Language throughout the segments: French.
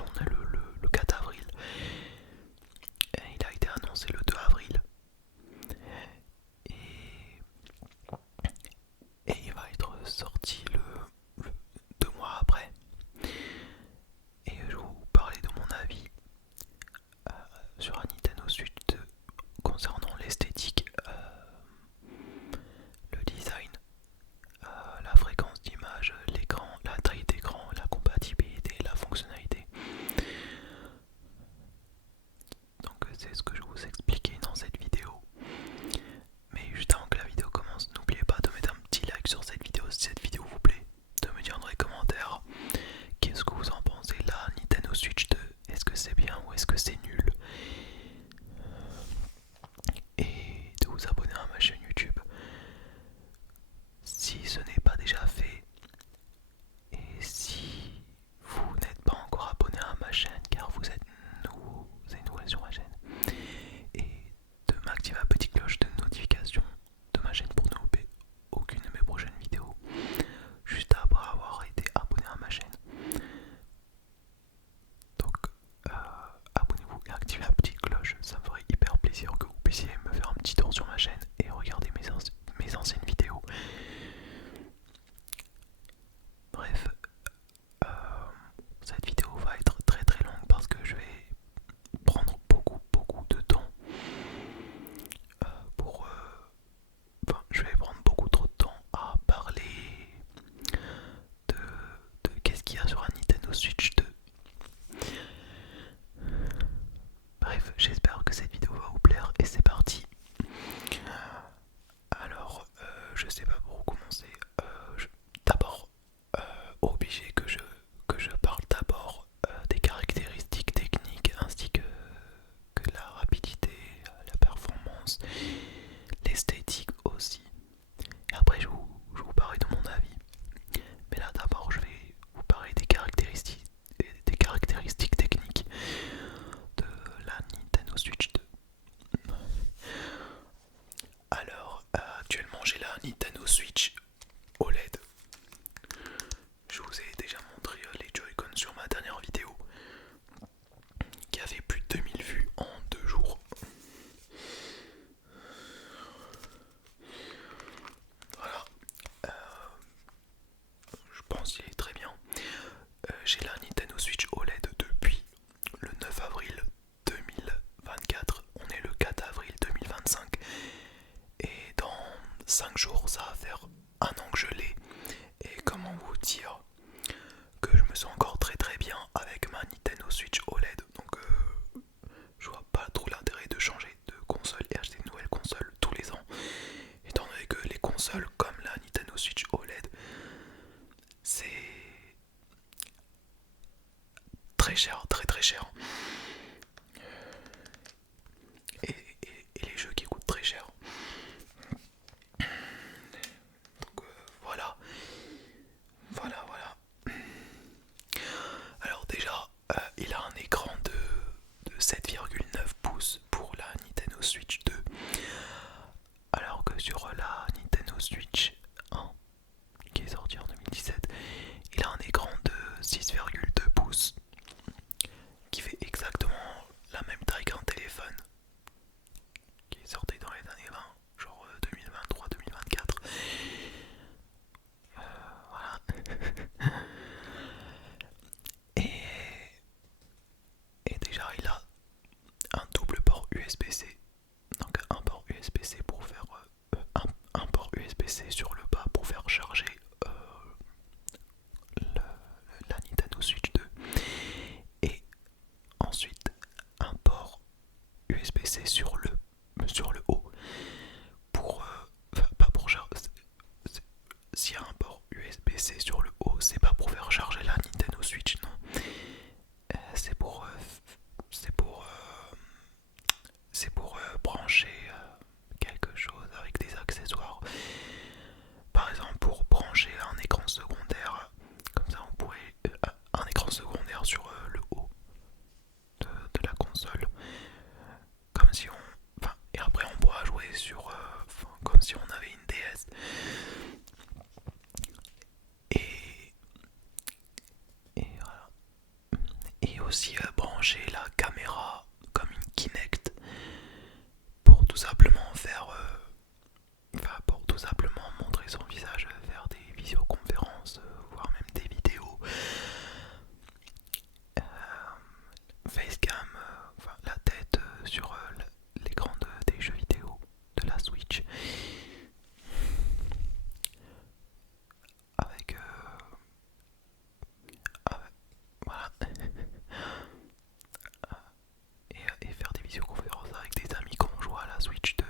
on est le 4 avril. Et il a été annoncé le 2 avril. Et, et il va être sorti le 2 mois après. Et je vais vous parler de mon avis sur un Nintendo Switch 2 concernant l'esthétique, le design, la fréquence d'image, l'écran, la taille d'écran, la compatibilité, la fonctionnalité. Donc c'est ce que je vais vous expliquer dans cette vidéo. Mais juste avant que la vidéo commence, n'oubliez pas de mettre un petit like sur cette vidéo si cette vidéo vous plaît, de me dire dans les commentaires qu'est-ce que vous en pensez là, Nintendo Switch 2, est-ce que c'est bien ou est-ce que c'est nul, et de vous abonner à ma chaîne YouTube si ce n'est pas déjà fait. Et si vous n'êtes pas encore abonné à ma chaîne car vous êtes nouveau sur ma chaîne, et de m'activer la petite cloche de notification de ma chaîne pour ne louper aucune de mes prochaines vidéos juste après avoir été abonné à ma chaîne. Donc abonnez-vous et activez la petite cloche, ça me ferait hyper plaisir que vous puissiez me faire un petit tour sur ma chaîne et regarder mes anciennes vidéos. Bref, cette vidéo va être très très longue parce que je vais prendre beaucoup de temps pour... Enfin, je vais prendre beaucoup trop de temps à parler de qu'est-ce qu'il y a sur un Nintendo Switch 2. Bref, j'espère que cette vidéo va vous plaire et c'est parti. Alors, je sais pas par où commencer. D'abord, obligé que je parle d'abord des caractéristiques techniques ainsi que la rapidité, la performance, l'esthétique aussi. Et après, je vous parlerai de mon avis. Mais là, d'abord, je vais vous parler des caractéristiques techniques de la Nintendo Switch 2. Alors, actuellement, j'ai la Nintendo Switch OLED. Je vous ai déjà montré les Joy-Con sur ma dernière vidéo qui avait plus de 2000 vues en 2 jours. Voilà, je pense qu'il est très bien. J'ai la Nintendo Switch OLED depuis le 9 avril 2024. On est le 4 avril 2025. Et dans 5 jours, ça va faire un an que je l'ai. Et comment vous dire que je me sens encore très très bien avec ma Nintendo Switch OLED. Donc je vois pas trop l'intérêt de changer de console et acheter une nouvelle console tous les ans. Étant donné que les consoles comme la Nintendo Switch OLED, c'est très cher, très très cher. Et les jeux qui coûtent très cher. Donc voilà. Voilà. Alors déjà, il a un écran de 7,9 pouces pour la Nintendo Switch 2. Alors que sur la Nintendo Switch 1, qui est sortie en 2017, il a un écran de 6,2 pouces, qui fait exactement la même taille qu'un téléphone, qui est sorti dans les années 20, genre 2023-2024. Voilà. Et, et déjà, il a un double port USB-C. Donc un port USB-C pour faire un port USB-C sur le bas pour faire charger la Nintendo Switch 2. Et ensuite un port USB-C sur le haut pour enfin, pas pour charger. S'il y a un port USB-C sur le haut, c'est pas pour faire charger la Nintendo Switch, non. C'est pour brancher quelque chose avec des accessoires. Par exemple, pour brancher un écran secondaire, comme ça on pourrait un écran secondaire sur le haut de la console, comme si on, enfin, et après on pourra jouer sur, comme si on avait une DS. Et aussi branché la caméra comme une Kinect pour tout simplement pour tout simplement montrer son visage, faire des visioconférences, voire même des vidéos, facecam, la tête sur l'écran des jeux vidéo de la Switch, avec, voilà, et faire des visioconférences avec des amis quand on joue à la Switch 2.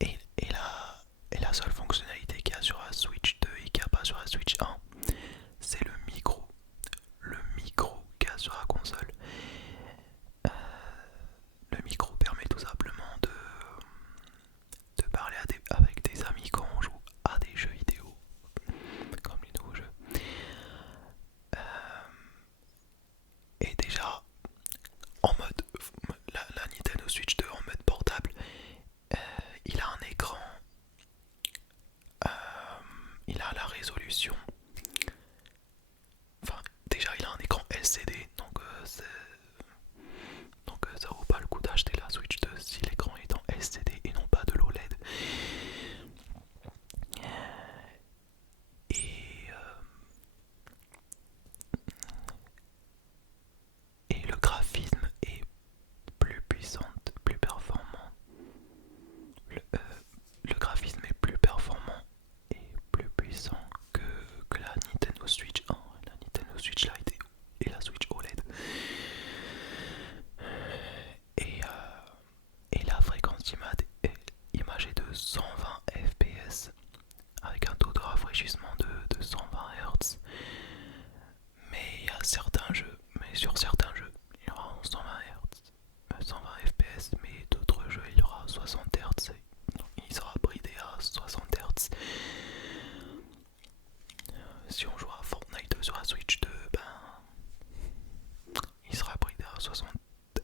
Et la seule fonctionnalité qu'il y a sur la Switch 2 et qu'il n'y a pas sur la Switch 1, c'est le micro. Le micro qu'il y a sur la console. Le micro permet tout simplement de parler avec des amis quand on joue à des jeux vidéo, comme les nouveaux jeux. Et déjà, en mode, la Nintendo Switch 2 en mode portable, il a un écran, il a la résolution. Enfin, déjà il a un écran LCD, donc ça vaut pas le coup d'acheter la Switch 2 si l'écran est en LCD et non pas de l'OLED. Et, et le graphisme est plus puissant, plus performant. Le graphisme est plus performant et plus puissant que la Nintendo Switch 1, la Nintendo Switch Lite et la Switch OLED. Et, et la fréquence imagée de 120 fps avec un taux de rafraîchissement de 120 Hz. Mais il y a certains jeux, mais sur certains jeux, il y aura 120 Hz, 120 fps, mais d'autres jeux, il y aura 60 Hz. Il sera bridé à 60 Hz. Si on joue à Fortnite sur la Switch 2, il sera bridé à 60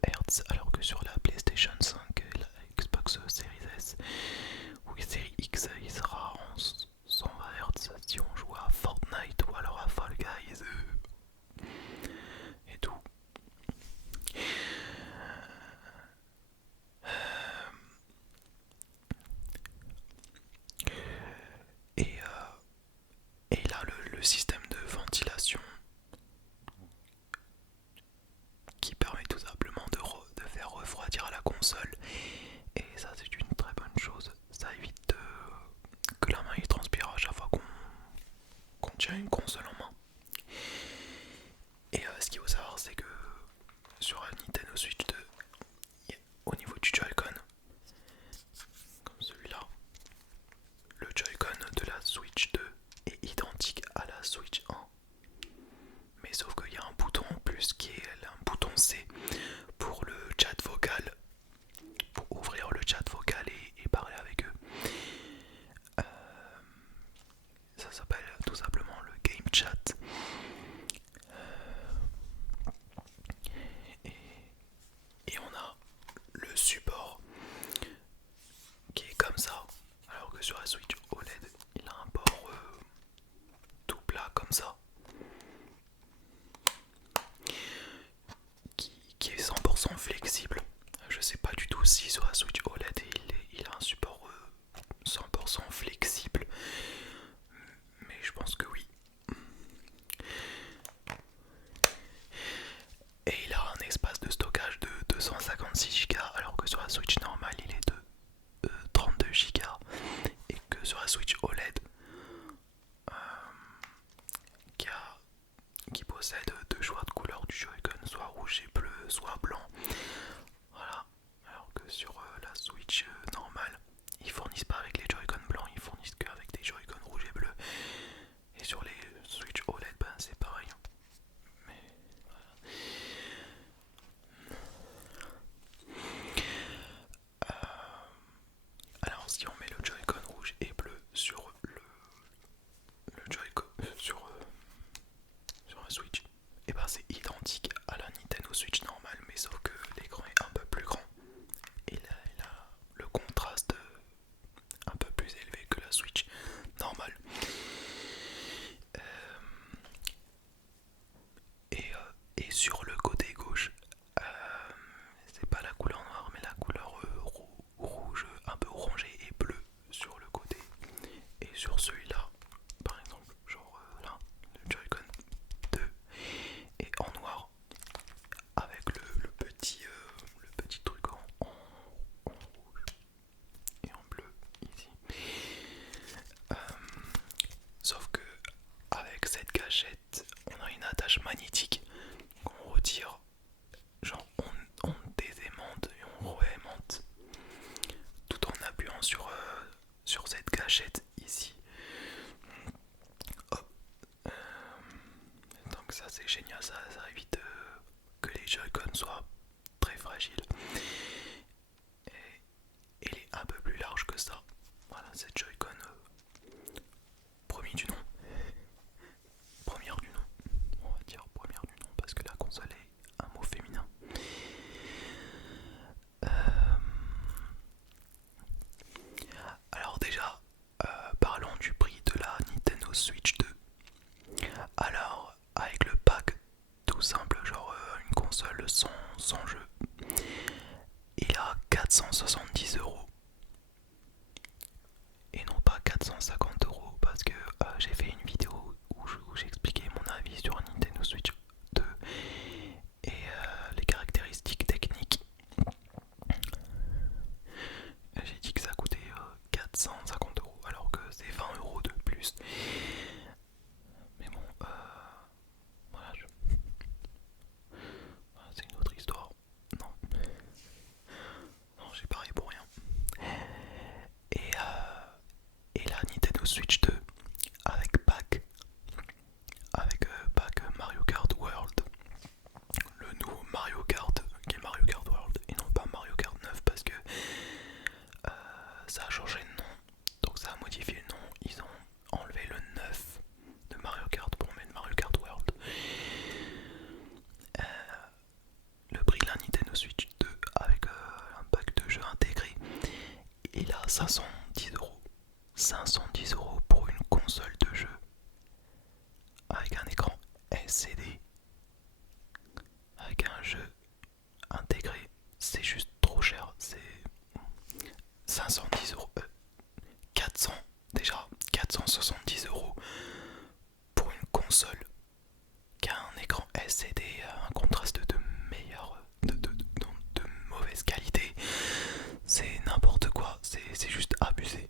Hz, alors que sur la PlayStation 5 et la Xbox Series S ou Series X, il sera en 120 Hz si on joue à Fortnite ou alors à Fall Guys et tout. Et, et là, le système de ventilation qui permet tout simplement de faire refroidir la console. Et ça, c'est une très bonne chose. Ça évite que la main y transpire à chaque fois qu'on tient une console en main. Et ce qu'il faut savoir, c'est que sur la Nintendo Switch 2, au niveau du Joy-Con, comme celui-là, le Joy-Con de la Switch 2 est identique à la Switch 1. Mais sauf qu'il y a un bouton en plus qui est un bouton C pour le chat vocal, pour ouvrir le chat vocal et parler avec eux. Ça s'appelle tout simplement le Game Chat. Et on a le support qui est comme ça, alors que sur la Switch OLED, il a un port tout plat comme ça, qui est 100% flexible. Je sais pas du tout si sur la Switch OLED il a un support 100% flexible, mais je pense que oui. Et il a un espace de stockage de 256 Go, alors que sur la Switch normale il est de 32 Go, et que sur la Switch OLED qui possède deux choix de couleurs du Joy-Con, soit rouge et bleu, soit blanc. Voilà. Alors que sur la Switch normale, ils fournissent pas avec les Joy-Con blancs, ils fournissent qu'avec des Joy-Con rouges et bleus. Et sur les Switch OLED, c'est pareil. Mais voilà. Alors si on met le Joy-Con rouge et bleu sur le Joy-Con sur la Switch, et c'est identique à la Nintendo Switch normale, mais sauf que l'écran est un peu plus grand. Et là, il a le contraste un peu plus élevé que la Switch normale. sur celui-là, par exemple, genre là, le Joy-Con 2 est en noir avec le petit truc en rouge et en bleu ici. Euh, Sauf que avec cette gâchette, on a une attache magnétique qu'on retire, genre on désaimante et on réaimante tout en appuyant sur cette gâchette ici. Hop. Donc ça c'est génial, ça évite que les Joy-Con soient très fragiles. Et il est un peu plus large que ça. Voilà, cette Joy-Con premier du nom. Première du nom. On va dire première du nom parce que la console est un mot féminin. Alors déjà, parlons du prix de la Nintendo Switch 2. Alors, avec le pack tout simple, genre une console sans jeu, il a 470 € et non pas 450 € parce que j'ai fait une vidéo où j'expliquais mon avis sur Nintendo Switch 2 et les caractéristiques techniques. J'ai dit que ça coûtait 450 € alors que c'est 20 € de plus. Mais bon, voilà, c'est une autre histoire. Non, non, j'ai parié pour rien. Et la Nintendo Switch 2 avec pack Mario Kart World, le nouveau Mario Kart qui est Mario Kart World et non pas Mario Kart 9 parce que ça a changé de nom, donc ça a modifié le nom. Ils ont enlevé le 9 de Mario Kart pour mettre Mario Kart World. Le prix de la Nintendo Switch 2 avec un pack de jeux intégré, il a 510 €. 510 € pour une console de jeu avec un écran LCD, avec un jeu intégré, c'est juste trop cher. C'est 510 €, 400, déjà 470 € pour une console qui a un écran LCD, un contraste de de mauvaise qualité. C'est n'importe quoi, c'est juste abusé.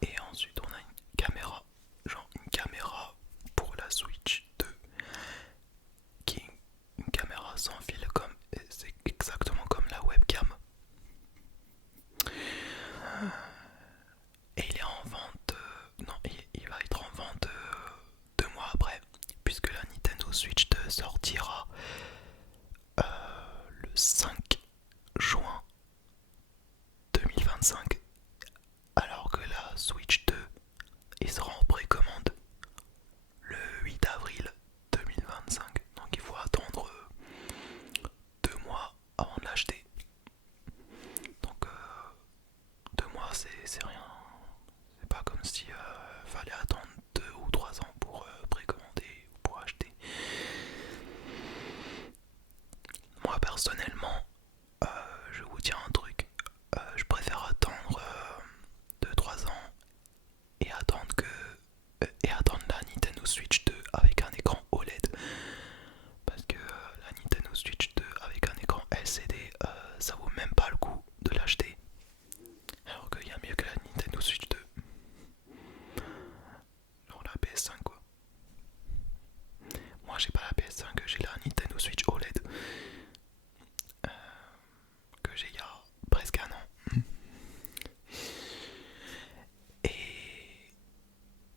Et ensuite on a une caméra, genre une caméra pour la Switch 2 qui est une caméra sans fil, comme c'est exactement comme la webcam. Et il est en vente, non, il va être en vente 2 mois après, puisque la Nintendo Switch 2 sortira le 5 juin 2025, alors que la Switch 2 il sera en précommande le 8 avril 2025. Donc il faut attendre 2 mois avant de l'acheter. Donc 2 mois c'est rien. C'est pas comme si fallait attendre 2 ou 3 ans pour précommander ou pour acheter. Moi personnellement, je vais vous dire un truc. Je préfère attendre 2-3 ans et attendre la Nintendo Switch 2 avec un écran OLED. Parce que la Nintendo Switch 2 avec un écran LCD, ça vaut même pas le coup de l'acheter. Alors qu'il y a mieux que la Nintendo Switch 2. Genre la PS5 quoi. Moi j'ai pas la PS5, j'ai la Nintendo Switch OLED. Que j'ai il y a presque un an. Et,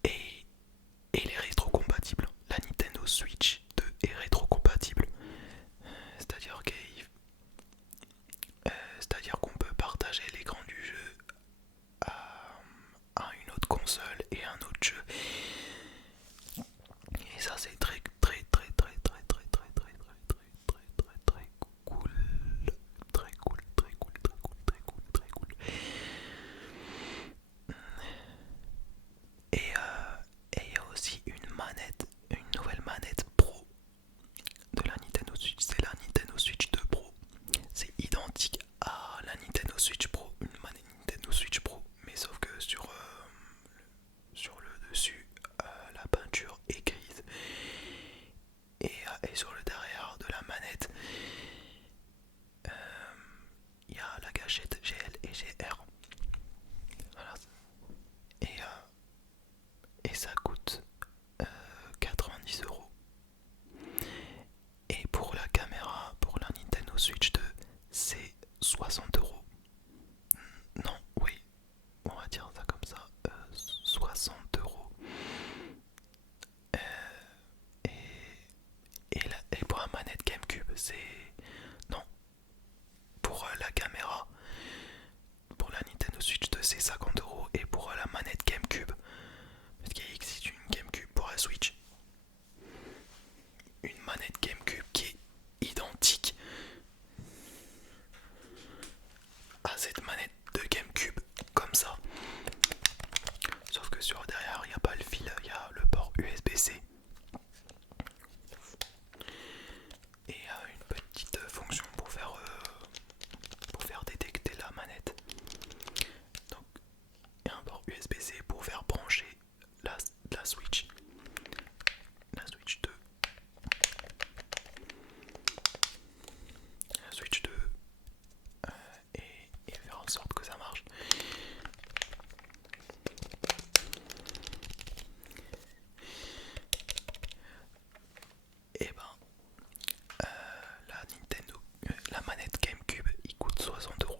et, et elle est rétro-compatible. La Nintendo Switch 2 est rétro-compatible. C'est-à-dire qu'on peut partager l'écran du jeu à une autre console et un autre jeu. Et ça c'est très très très très très très très très très très très très cool. Très cool, très cool, très cool, très cool, très cool. Et il y a aussi une nouvelle manette la Switch 2. La Switch 2 et faire en sorte que ça marche. Et ben, la Nintendo, la manette GameCube, il coûte 60€.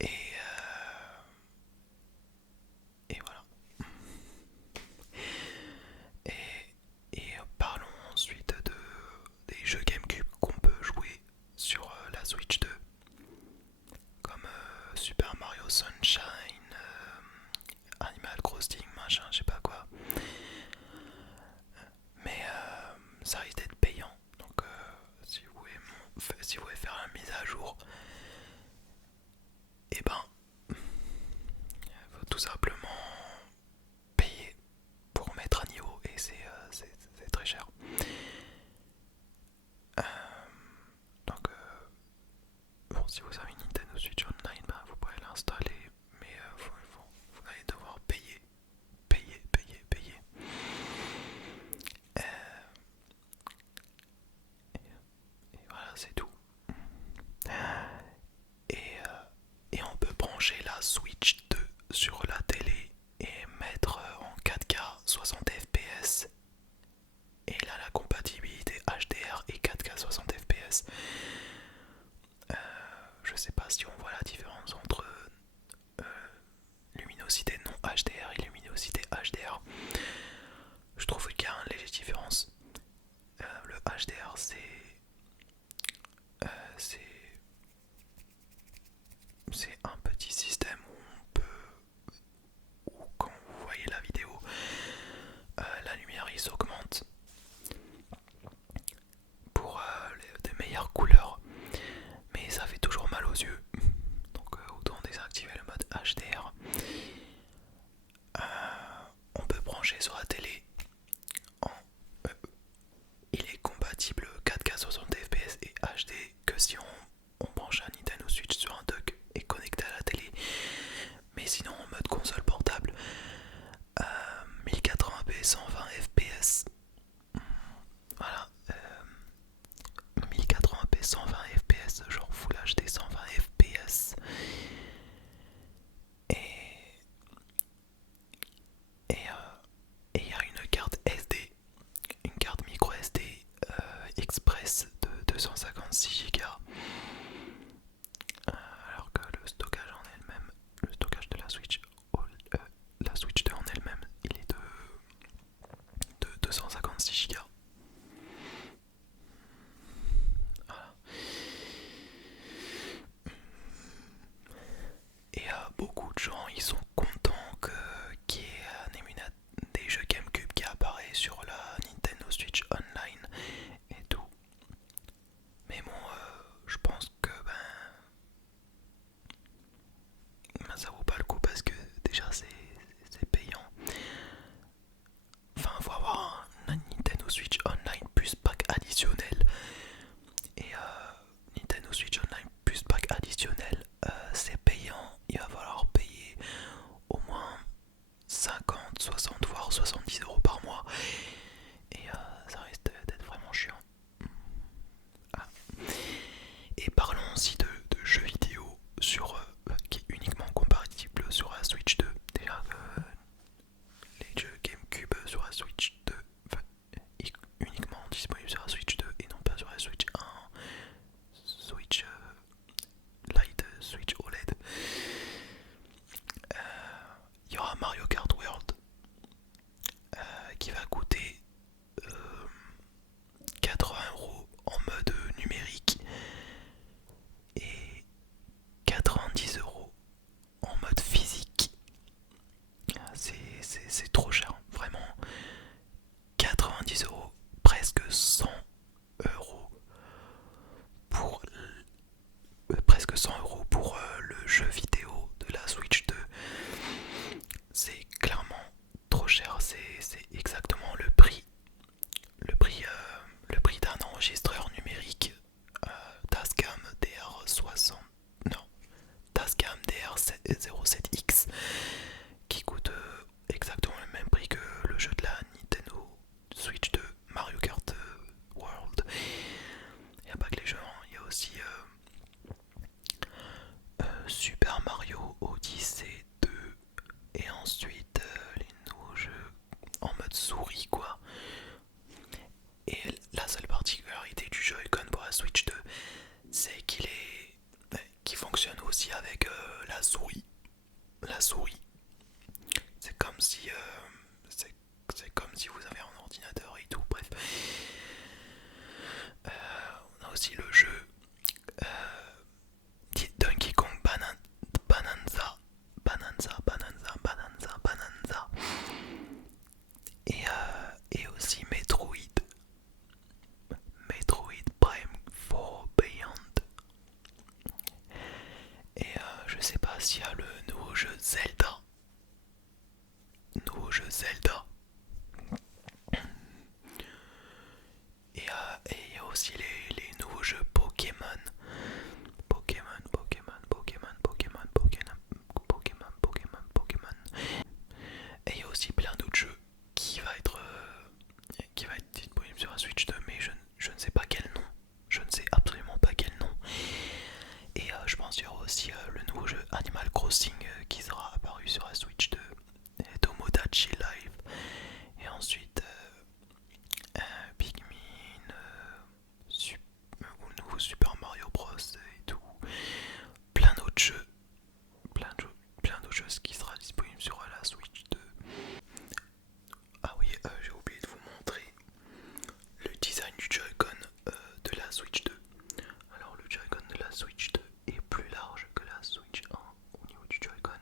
Et, et voilà. Et parlons ensuite des jeux GameCube qu'on peut jouer sur la Switch 2, comme Super Mario Sunshine, Animal Crossing, machin, je sais pas quoi. Mais ça risque d'être payant, donc si vous voulez faire la mise à jour, et ben, faut tout simplement payer pour mettre à niveau, et c'est très cher. Donc bon, si vous avez une Nintendo Switch Online, bah, vous pouvez l'installer, mais vous allez devoir payer. Euh, et voilà, c'est tout. Et on peut brancher la Switch 2 sur la télé et mettre en 4K 60 fps. Et là, la compatibilité HDR et 4K 60 fps. Je sais pas si on voit la différence entre luminosité non HDR et luminosité HDR. Je trouve qu'il y a une légère différence. Le HDR, c'est un petit système où on peut, où quand vous voyez la vidéo, la lumière il s'augmente pour de meilleures couleurs, mais ça fait toujours mal aux yeux. Donc autant désactiver le mode HDR. On peut brancher sur la télé en il est compatible 4K 60 fps et HD que si on branche un Nintendo Switch sur un dock et connecté à la télé. Mais sinon en mode console portable, 1080p 120 fps. Voilà, 1080p 120 fps, genre Full HD 120 fps. Et il y a une carte SD, une carte micro SD express de 256 Go. Alors que le stockage en elle-même, le stockage de la Switch, la Switch 2 en elle-même, il est de 256 Go. Voilà. Et beaucoup de gens ils sont contents qu'il y ait des jeux GameCube qui apparaissent sur la Nintendo Switch Online et tout. Mais bon, je pense que ça vaut pas le coup parce que déjà c'est payant. Enfin, faut avoir un Nintendo Switch Online plus pack additionnel. Et Nintendo Switch Online plus pack additionnel, c'est payant. Il va falloir payer au moins 50, 60 voire 70€ par mois. Et ça risque d'être vraiment chiant. Ah. Et parlons aussi de jeux vidéo qui est uniquement compatible sur la Switch 2. Déjà que les jeux GameCube sur la Switch 2, enfin, uniquement disponibles sur la Switch 2 et non pas sur la Switch 1, Switch Lite, Switch OLED. Il y aura Mario Kart World qui va coûter 80€ en mode numérique et 90€ si vous avez un ordinateur et tout, bref. On a aussi le jeu Donkey Kong Bananza. Et aussi Metroid Prime 4 Beyond. Et je sais pas s'il y a le nouveau jeu Zelda. Et il y a aussi les nouveaux jeux Pokémon. Pokémon. Et il y a aussi plein d'autres jeux qui va être disponible sur la Switch 2, mais je ne sais pas quel nom. Je ne sais absolument pas quel nom. Et je pense qu'il y aura aussi le nouveau jeu Animal Crossing qui sera apparu sur la Switch 2. Et Tomodachi Live. Et ensuite Pikmin, ou nouveau Super Mario Bros et tout. Plein d'autres jeux. Plein d'autres jeux qui sera disponible sur la Switch 2. Ah oui, j'ai oublié de vous montrer le design du Joy-Con de la Switch 2. Alors le Joy-Con de la Switch 2 est plus large que la Switch 1 au niveau du Joy-Con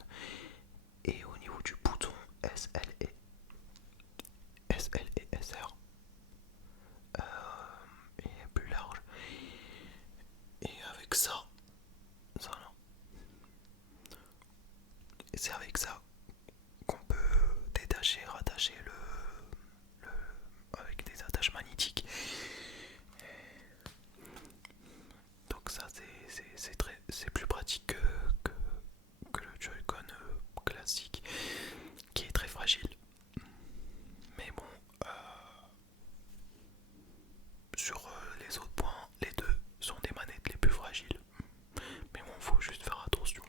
et au niveau du bouton SL et SR est plus large. Et avec là, c'est avec ça qu'on peut détacher, rattacher avec des attaches magnétiques. Donc ça c'est plus pratique que le Joy-Con classique qui est très fragile. Mais bon, sur les autres points, les deux sont des manettes les plus fragiles. Mais bon, faut juste faire attention.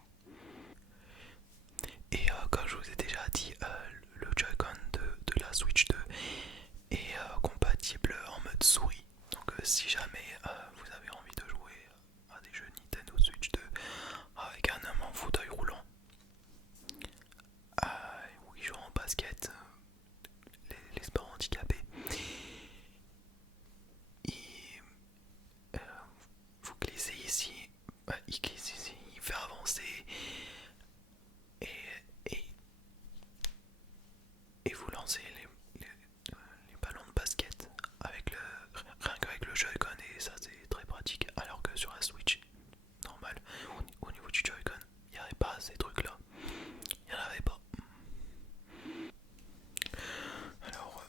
Et comme je vous ai déjà dit, le Joy-Con de la Switch 2 est compatible en mode souris. Donc si jamais vous avez envie de jouer à des jeux Nintendo Switch 2 avec un homme en fauteuil roulant, où il joue en basket, les sports handicapés, et, vous glissez ici, il glisse ici, il fait avancer, et, et, et vous lancez les ballons de basket rien qu'avec le Joy-Con, et ça c'est très pratique. Alors que sur la Switch normale, au niveau du Joy-Con, il n'y avait pas ces trucs là. Il n'y en avait pas. Alors,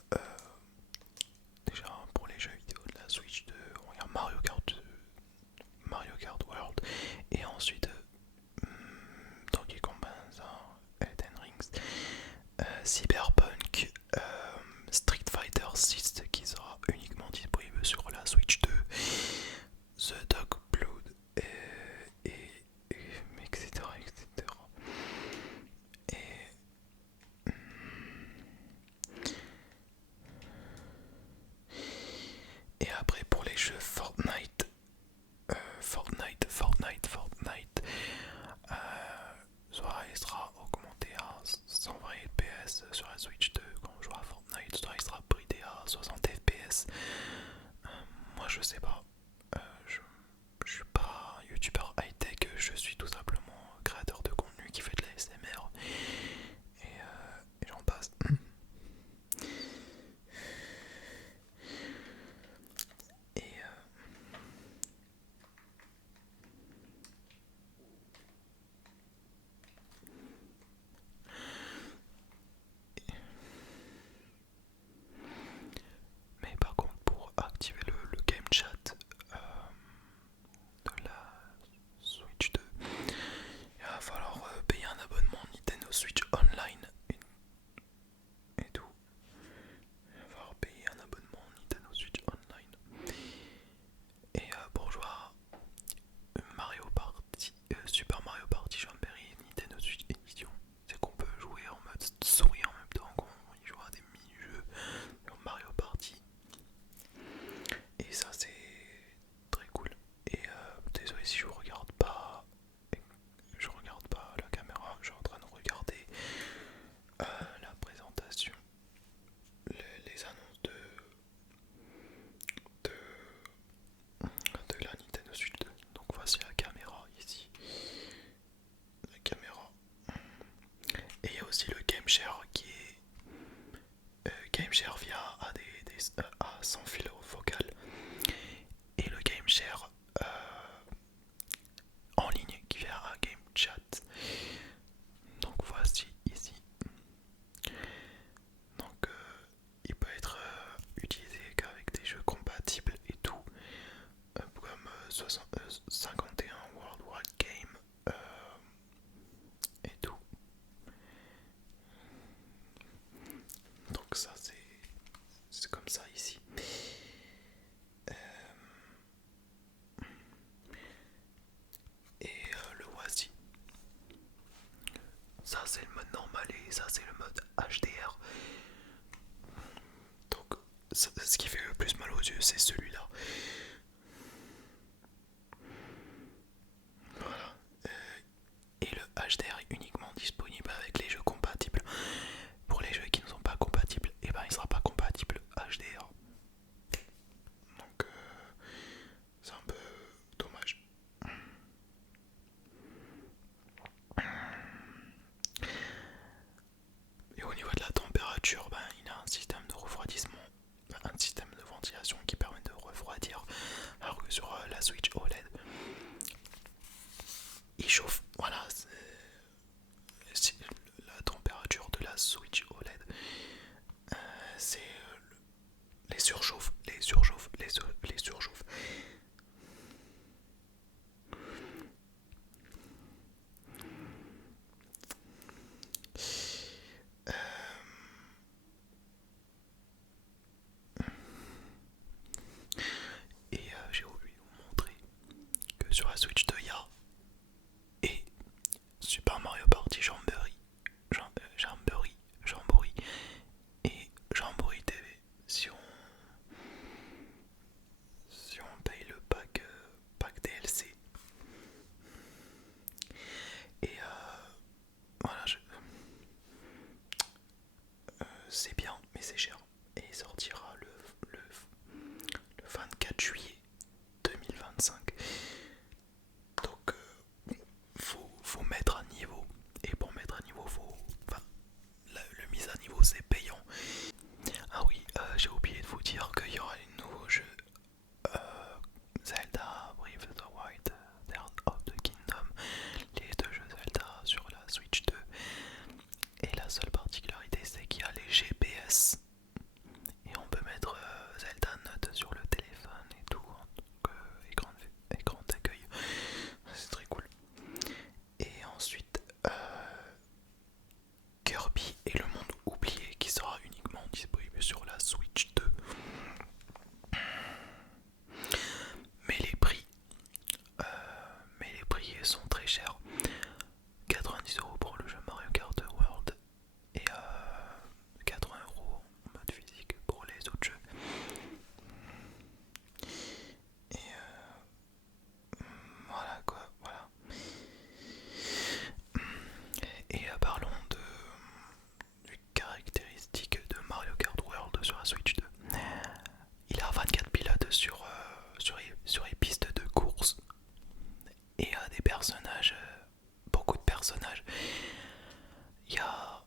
déjà pour les jeux vidéo de la Switch 2, on regarde Mario Kart World, et ensuite Donkey Kong Banzai, Elden Rings, Cyberpunk, Street Fighter 6 qui sera uniquement disponible sur la Switch 2, The Dog Blood, etc. Et après pour les jeux Fortnite, soit il sera augmenté à 120 FPS sur la Switch 2 quand on joue à Fortnite, soit il sera bridé à 60 FPS. Moi je sais pas, je suis pas youtubeur high-tech, je suis tout simplement créateur de contenu qui fait de la SMR et j'en passe. Et mais par contre pour activer le game chat, game share via à sans fil vocal et le game share en ligne qui vient à game chat. Donc voici ici. Donc il peut être utilisé qu'avec des jeux compatibles et tout, comme 51 World War Game et tout. Donc ça c'est comme ça ici. Le voici. Ça c'est le mode normal et ça c'est le mode HDR. Donc ce qui fait le plus mal aux yeux c'est celui-là. Voilà. Et le HDR est uniquement disponible avec les jeux compatibles. Pour les jeux qui ne sont pas compatibles, et ben il sera pas compatible HDR. Donc c'est un peu dommage. Et au niveau de la température, ben, il a un système de refroidissement, un système de ventilation qui permet de refroidir, alors que sur la Switch OLED, il chauffe. Voilà, c'est la température de la Switch OLED, c'est les surchauffes, les surchauffes. Et j'ai oublié de vous montrer que sur la Switch 2 il y a et Super Mario Party Jamboree et Jamboree TV si on paye le pack DLC. Et voilà, c'est bien mais c'est cher et il sortira le 24 juillet 2025. Donc faut mettre à niveau. Et pour mettre à niveau, le mise à niveau c'est payant. Ah oui, j'ai oublié de vous dire qu'il y aura un nouveau jeu Zelda Breath of the Wild, Tears of the Kingdom, les deux jeux Zelda sur la Switch 2. Et la seule particularité c'est qu'il y a les GPS. Et on peut mettre Zelda Note sur le téléphone et tout, hein. Donc écran d'accueil, c'est très cool. Et ensuite Kirby et le monde oublié qui sera uniquement disponible sur la Switch 2. Mais les prix sont très chers. 90€ pour le jeu Mario Kart World et 80€ en mode physique pour les autres jeux. Et voilà quoi, voilà. Et parlons des caractéristiques de Mario Kart World sur la Switch 2. Il a 24 pilotes sur les pistes de course et des personnages, beaucoup de personnages. Il y a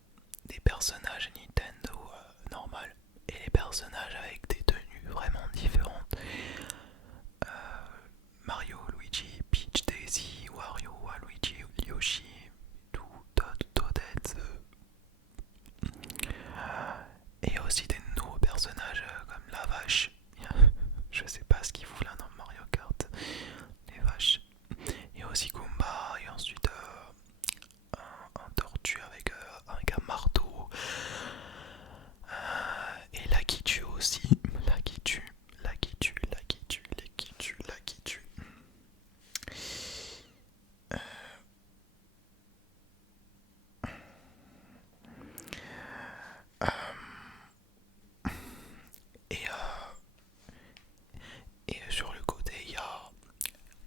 des personnages Nintendo normal et des personnages avec des tenues vraiment différentes. Mario, Luigi, Peach, Daisy, Wario, Waluigi, Yoshi, tout, Toadette. Et il y a aussi des nouveaux personnages comme la vache. Je sais pas ce qu'ils foutent là dans Mario Kart. Les vaches. Il y a aussi Goomba et ensuite un tortue avec un marteau. Et Lakitu aussi. Lakitu. Et, et sur le côté, il y a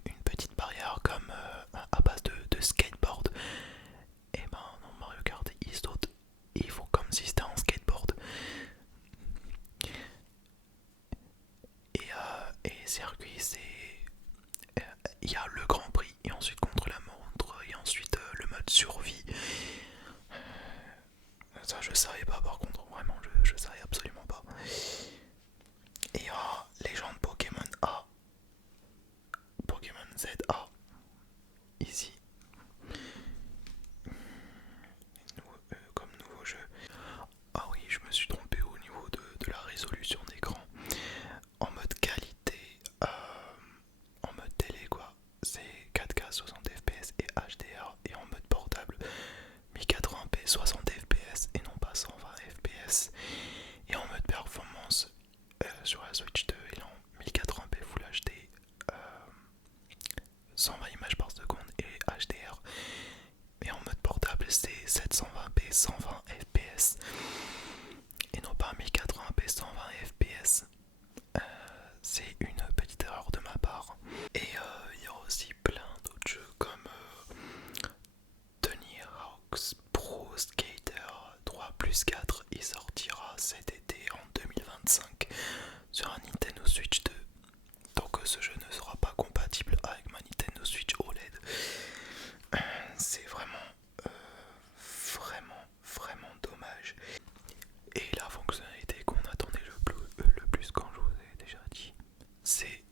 une petite barrière comme à base de skateboard. Et ben dans Mario Kart, il saute. Il faut comme si c'était un skateboard. Et circuit, c'est il y a le Grand Prix et ensuite contre la montre et ensuite le mode survie. Ça je savais pas par contre, vraiment je savais absolument FPS. Et en mode performance, sur la Switch 2, il est en 1080p Full HD, 120 images par seconde et HDR. Et en mode portable, c'est 720p 120 fps et non pas 1080p 120 fps. C'est une petite erreur de ma part. Et il y a aussi plein d'autres jeux comme Tony Hawk's Pro Skater 3+4. Il sortira cet été en 2025 sur un Nintendo Switch 2. Donc ce jeu ne sera pas compatible avec ma Nintendo Switch OLED. C'est vraiment dommage. Et la fonctionnalité qu'on attendait le plus, quand je vous ai déjà dit, c'est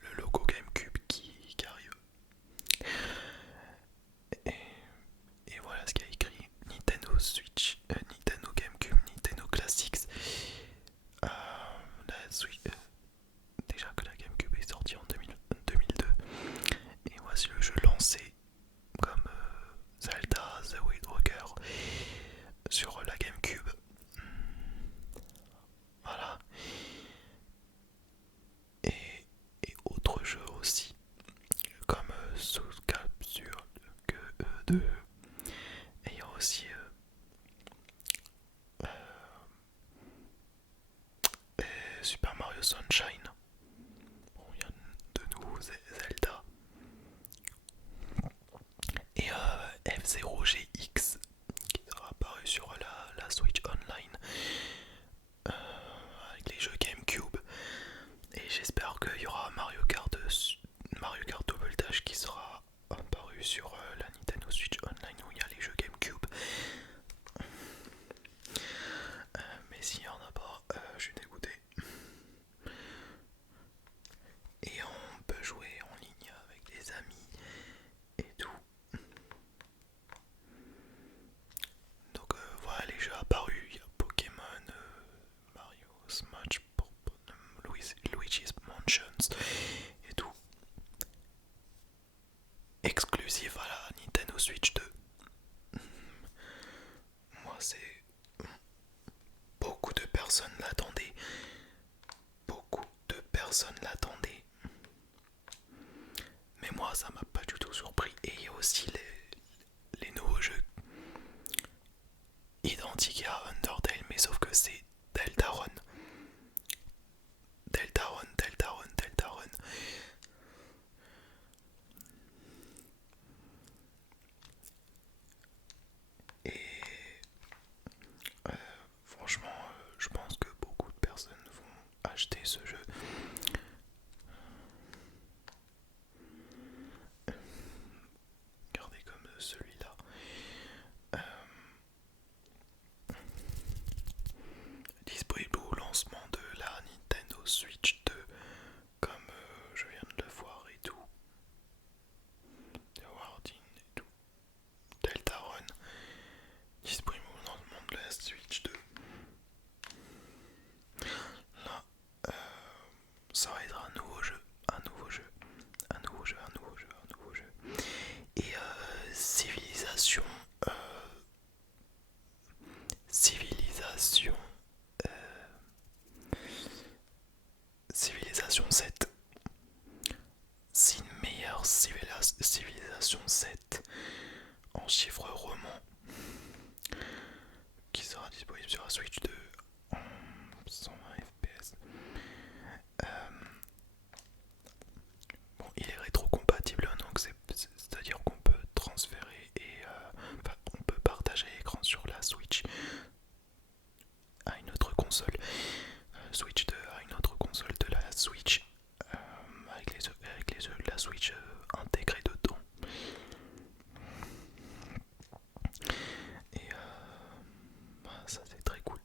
le logo GameCube qui arrive. Et voilà ce qu'il y a écrit: Nintendo Switch, Nintendo GameCube, Nintendo Classics. La Switch, déjà que la GameCube est sortie en 2002. Et voici le jeu lancé comme Zelda The Wind Waker sur la GameCube. Voilà. Et autres jeux aussi, comme Soul Capture que 2. Et il y a aussi Super Mario Sunshine. Bon, il y a de nouveaux Zelda. Et F0GX qui sera apparu sur la Switch Online avec les jeux GameCube. Et j'espère qu'il y aura Mario Kart Double Dash qui sera apparu sur la Nintendo Switch Online où il y a les jeux GameCube. Mais s'il n'y en a pas, je suis dégoûté. Et on peut jouer en ligne avec des amis et tout. Donc voilà les jeux apparus. Il y a Pokémon, Mario, Smash, Luigi's Mansions et tout. Exclusif à la Nintendo Switch 2. Moi c'est... Beaucoup de personnes l'attendaient. Beaucoup de personnes l'attendaient. Mais moi ça m'a pas du tout surpris. Et il y a aussi les nouveaux jeux identiques à Undertale, mais sauf que c'est Deltarune. Deltarune. Et franchement, je pense que beaucoup de personnes vont acheter ce jeu. Regardez comme celui-là. Disponible au lancement de la Nintendo Switch 2, comme je viens de le voir et tout. Warding et tout. Deltarune. Disponible au lancement de la Switch 2. Là, ça va être un nouveau jeu. Et Civilisation. Civilisation 7. C'est une meilleure Civilisation 7 en chiffre roman qui sera disponible sur la Switch 2 en 120 fps. Bon, il est rétro-compatible, donc c'est-à-dire qu'on peut transférer et on peut partager l'écran sur la Switch à une autre console. Switch 2 à une autre console de la Switch avec les jeux de la Switch intégrés dedans. Et ça c'est très cool.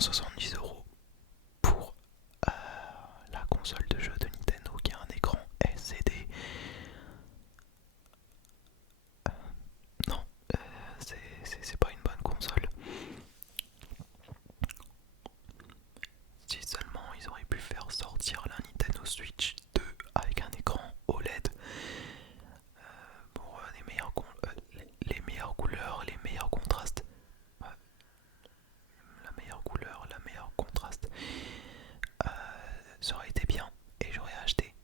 470€ pour la console de jeu de Nintendo qui a un écran LCD. Non, c'est pas une bonne console. Si seulement ils auraient pu faire sortir la Nintendo Switch 2 avec un écran OLED pour les meilleures couleurs, les meilleurs contrastes. La meilleure couleur, la meilleure contraste. Ça aurait été bien et j'aurais acheté.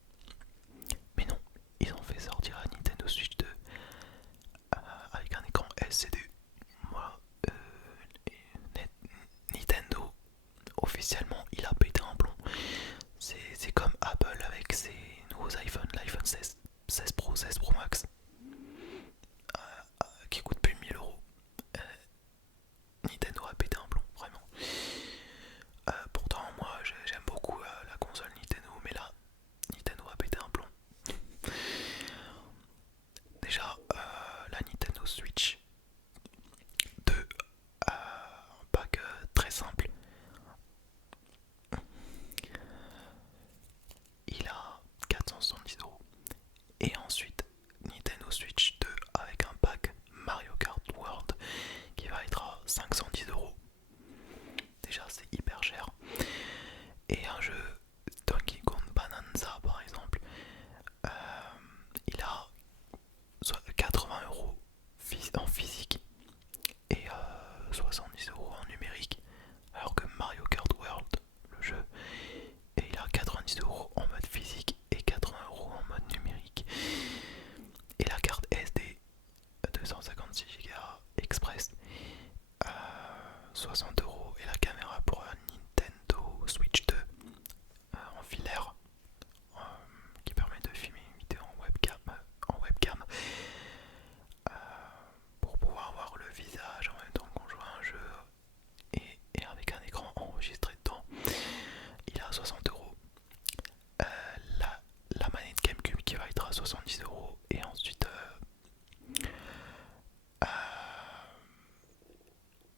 Mais non, ils ont fait sortir la Nintendo Switch 2 avec un écran LCD. Moi, Nintendo, officiellement, il a pété un plomb. C'est comme Apple avec ses nouveaux iPhones, l'iPhone 16 Pro, 16 Pro Max, qui coûte plus de 1000€. Nintendo a pété un plomb, vraiment. Pourtant, moi, j'aime beaucoup la console Nintendo, mais là, Nintendo a pété un plomb. Déjà, la Nintendo Switch 2, un pack très simple. Il a 470€. Et ensuite, Nintendo Switch 2 avec un pack Mario Kart World qui va être à 510€. Déjà, c'est hyper cher. Et un jeu Donkey Kong Bonanza par exemple, il a 80€ en physique et 70€ en numérique, alors que Mario Kart World, le jeu, et il a 90€ en mode physique et 80€ en mode numérique. Et la carte SD 256Go Express 60€ et la caméra pour la Nintendo Switch 2 en filaire qui permet de filmer une vidéo en webcam pour pouvoir voir le visage en même temps qu'on joue à un jeu et avec un écran enregistré dedans. Il a 60€. La manette GameCube qui va être à 70€ et ensuite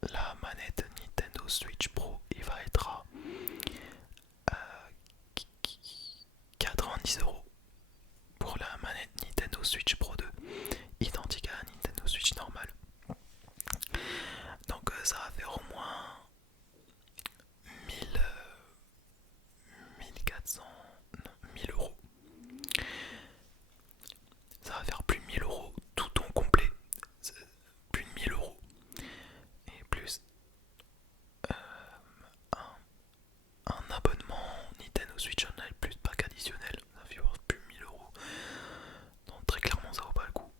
la manette Nintendo Switch Pro il va être à 90€ pour la manette Nintendo Switch Pro 2, identique à la Nintendo Switch normale. Donc ça va faire au moins 1400, non, 1000€. Ça va faire plus de 1000€ tout en complet. Plus de 1000€. Et plus un abonnement Nintendo Switch Online plus pack additionnel. Ça fait plus de 1000€. Donc très clairement ça vaut pas le coup.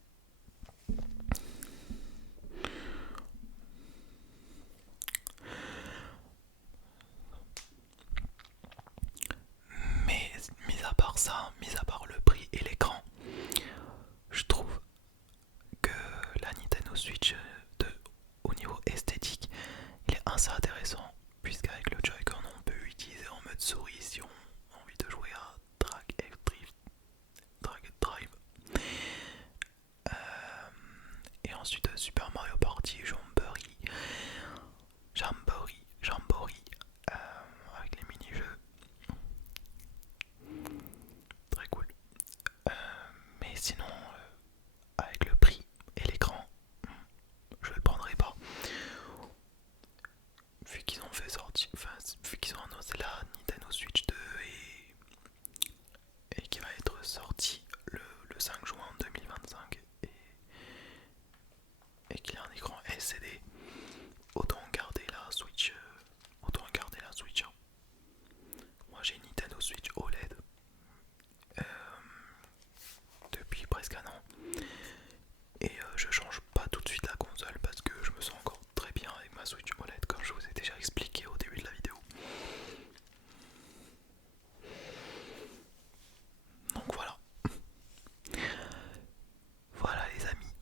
Mais mis à part ça, mis à part le prix et l'écran, je trouve que la Nintendo Switch 2 au niveau esthétique il est assez intéressant, puisqu'avec le Joy-Con on peut utiliser en mode souris si on a envie de jouer à Drag and Drive. Et ensuite Super Mario Party, Jamboree, avec les mini-jeux. Très cool. Mais sinon, avec le prix et l'écran, je le prendrai pas. Vu qu'ils ont fait sortir, enfin, vu qu'ils ont annoncé la Nintendo Switch 2 et qui va être sorti le 5 juin 2025 et qu'il y a un écran LCD, autant garder la Switch. Hein. Moi j'ai une Nintendo Switch OLED depuis presque un an et je change pas tout de suite la console parce que je me sens encore très bien avec ma Switch OLED comme je vous ai déjà expliqué au début de la vidéo. Donc voilà. Voilà les amis,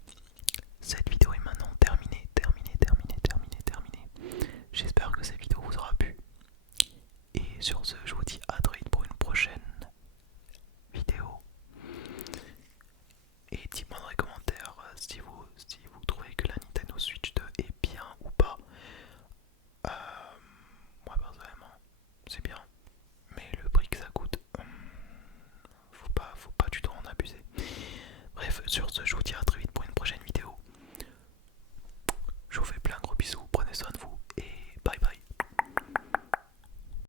cette vidéo est maintenant terminée. J'espère que cette vidéo vous aura plu. Et sur ce, je vous dis à très vite pour une prochaine vidéo. Et dites-moi dans les commentaires si vous trouvez que la Nintendo Switch 2 est bien ou pas. Moi sur ce, je vous dis à très